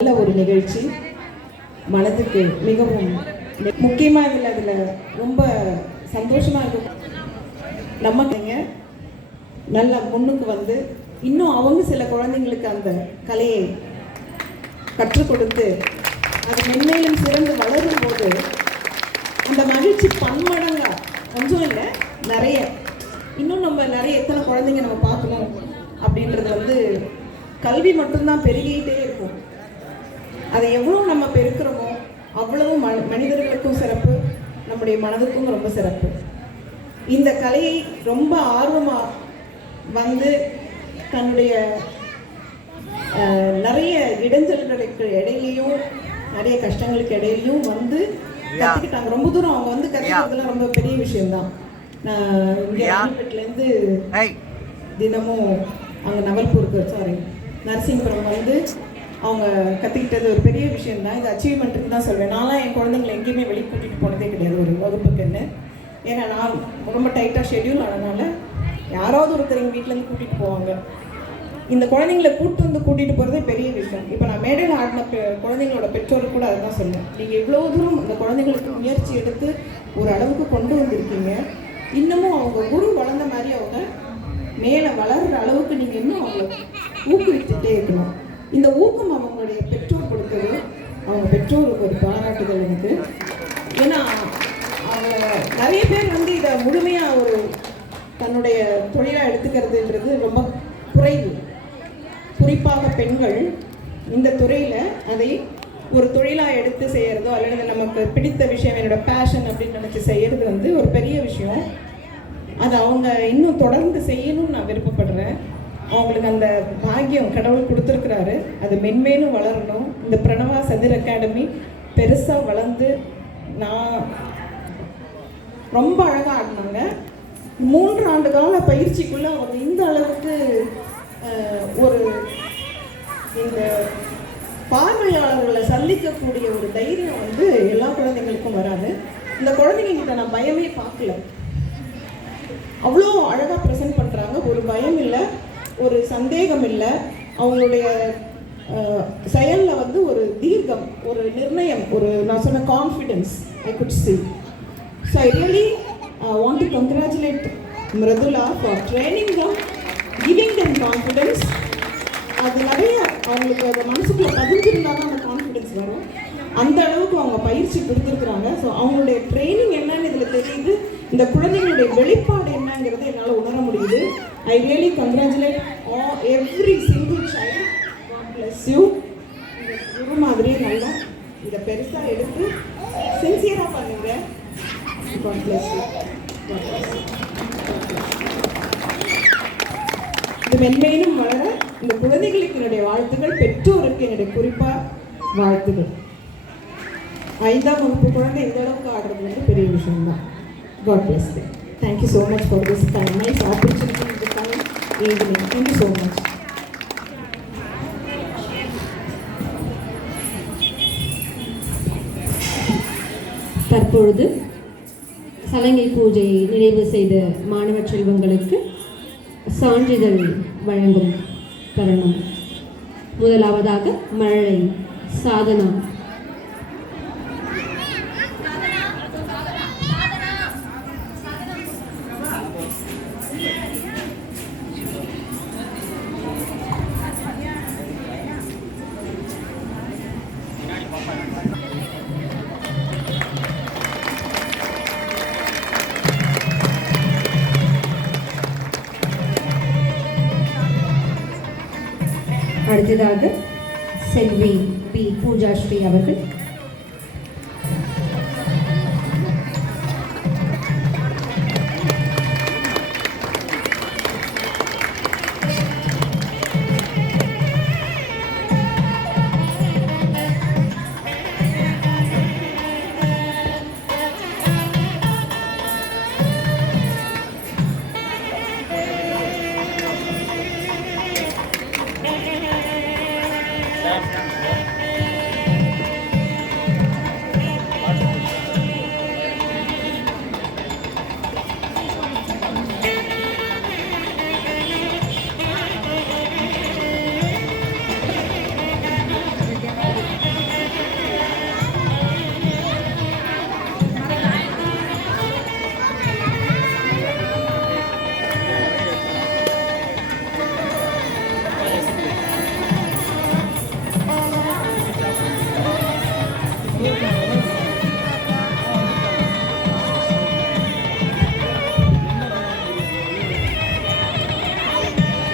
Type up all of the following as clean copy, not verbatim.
நல்ல ஒரு நிகழ்ச்சி, மனதுக்கு மிகவும் முக்கியமாக அதில் ரொம்ப சந்தோஷமாக இருக்கும். நம்ம நல்ல முன்னுக்கு வந்து இன்னும் அவங்க சில குழந்தைங்களுக்கு அந்த கலையை கற்றுக் கொடுத்து அது மென்மேலும் சிறந்து வளரும் போது அந்த மகிழ்ச்சி பன்மடங்கா, கொஞ்சம் இல்லை நிறைய, இன்னும் நம்ம நிறைய எத்தனை குழந்தைங்க நம்ம பார்க்கணும் அப்படின்றது வந்து கல்வி மட்டும்தான் பெருகிட்டே இருக்கும். அதை எவ்வளோ நம்ம பெருக்கிறோமோ அவ்வளவு மனிதர்களுக்கும் சிறப்பு, நம்முடைய மனதுக்கும் ரொம்ப சிறப்பு. இந்த கலையை ரொம்ப ஆர்வமாக வந்து தன்னுடைய நிறைய இடைஞ்சல்களுக்கு இடையிலையும் நிறைய கஷ்டங்களுக்கு இடையிலையும் வந்து கற்றுக்கிட்டாங்க. ரொம்ப தூரம் அவங்க வந்து கற்றுக்கிறதுலாம் ரொம்ப பெரிய விஷயம்தான். நான் இங்கே ராணிப்பேட்டிலேருந்து தினமும் அங்கே நவல்பூருக்கு நரசிங்கபுரம் வந்து அவங்க கற்றுக்கிட்டது ஒரு பெரிய விஷயம்தான். இது அச்சீவ்மெண்ட்டுக்கு தான் சொல்வேன். நான்லாம் என் குழந்தைங்களை எங்கேயுமே வெளியே கூட்டிகிட்டு போனதே கிடையாது ஒரு வகுப்புக்குன்னு. ஏன்னா நான் ரொம்ப டைட்டாக ஷெட்யூல் ஆனதுனால யாராவது ஒருத்தர் எங்கள் வீட்டிலேருந்து கூட்டிகிட்டு போவாங்க. இந்த குழந்தைங்களை கூட்டிகிட்டு போகிறதே பெரிய விஷயம். இப்போ நான் மேடையில் ஆடின குழந்தைங்களோட பெற்றோருக்கு கூட அதுதான் சொல்லுவேன். நீங்கள் இவ்வளோ தூரம் இந்த குழந்தைங்களுக்கு முயற்சி எடுத்து ஒரு அளவுக்கு கொண்டு வந்திருக்கீங்க. இன்னமும் அவங்க குரு வளர்ந்த மாதிரி அவங்க மேலே வளர்கிற அளவுக்கு நீங்கள் இன்னும் அவங்கள ஊக்குவித்துட்டே இருக்கணும். இந்த ஊக்கம் அவங்களுடைய பெற்றோர் கொடுத்தது, அவங்க பெற்றோருக்கு ஒரு பாராட்டுதல் எனக்கு. ஏன்னா அவங்க நிறைய பேர் வந்து இதை முழுமையாக ஒரு தன்னுடைய தொழிலாக எடுத்துக்கிறதுன்றது ரொம்ப குறைவு. குறிப்பாக பெண்கள் இந்த துறையில் அதை ஒரு தொழிலாக எடுத்து செய்கிறதோ அல்லது நமக்கு பிடித்த விஷயம், என்னோட பேஷன் அப்படின்னு நினச்சி செய்கிறது வந்து ஒரு பெரிய விஷயம். அதை அவங்க இன்னும் தொடர்ந்து செய்யணும்னு நான் விருப்பப்படுறேன். அவங்களுக்கு அந்த பாக்கியம் கடவுள் கொடுத்துருக்குறாரு. அது மென்மேலும் வளரணும். இந்த பிரணவா சதிர் அகாடமி பெருசாக வளர்ந்து, நான் ரொம்ப அழகாக ஆடினாங்க. 3 ஆண்டு கால பயிற்சிக்குள்ளே அவங்க இந்த அளவுக்கு ஒரு இந்த பார்வையாளர்களை சந்திக்கக்கூடிய ஒரு தைரியம் வந்து எல்லா குழந்தைங்களுக்கும் வராது. இந்த குழந்தைங்ககிட்ட நான் பயமே பார்க்கல. அவ்வளோ அழகாக ப்ரெசென்ட் பண்ணுறாங்க. ஒரு பயம் இல்லை, ஒரு சந்தேகம் இல்லை. அவங்களுடைய செயலில் வந்து ஒரு தீர்க்கம், ஒரு நிர்ணயம், ஒரு நான் சொன்ன confidence I could see. So I really want to congratulate Mridula for training them, giving them confidence. அது நிறைய அவங்களுக்கு அந்த மனசுக்குள்ளே பதிஞ்சிருந்தால் தான் அந்த கான்ஃபிடென்ஸ் வரும். அந்த அளவுக்கு அவங்க பயிற்சி கொடுத்துருக்குறாங்க. ஸோ அவங்களுடைய ட்ரைனிங் என்னன்னு இதில் தெரியுது. இந்த குழந்தைங்களுடைய வெளிப்பாடு என்னங்கிறது என்னால் உணர முடியுது. I really congratulate every single child. God bless you. குரு மாதிரியே நல்லா இதை பெருசாக எடுத்து சின்சியராக பண்ணுங்க. God bless you. இது மென்மேலும் வளர இந்த குழந்தைகளுக்கு என்னுடைய வாழ்த்துக்கள், பெற்றோருக்கு என்னுடைய குறிப்பாக வாழ்த்துக்கள். 5ஆம் வகுப்பு குழந்தை இந்த அளவுக்கு ஆடுறது வந்து பெரிய விஷயம்தான். God bless them. Thank you so much for this nice opportunity to come evening. Thank you so much. தற்பொழுது சலங்கை பூஜை நிறைவு செய்த மாணவ செல்வங்களுக்கு சான்றிதழ் வழங்கும் தருணம். முதலாவதாக மழலை சாதனா. அடுத்ததாக செல்வி பி பூஜாஸ்ரீ அவர்கள்.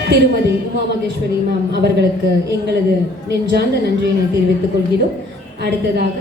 திருமதி உமா மகேஸ்வரி மேம் அவர்களுக்கு எங்களது நெஞ்சார்ந்த நன்றியினை தெரிவித்துக் கொள்கிறோம். அடுத்ததாக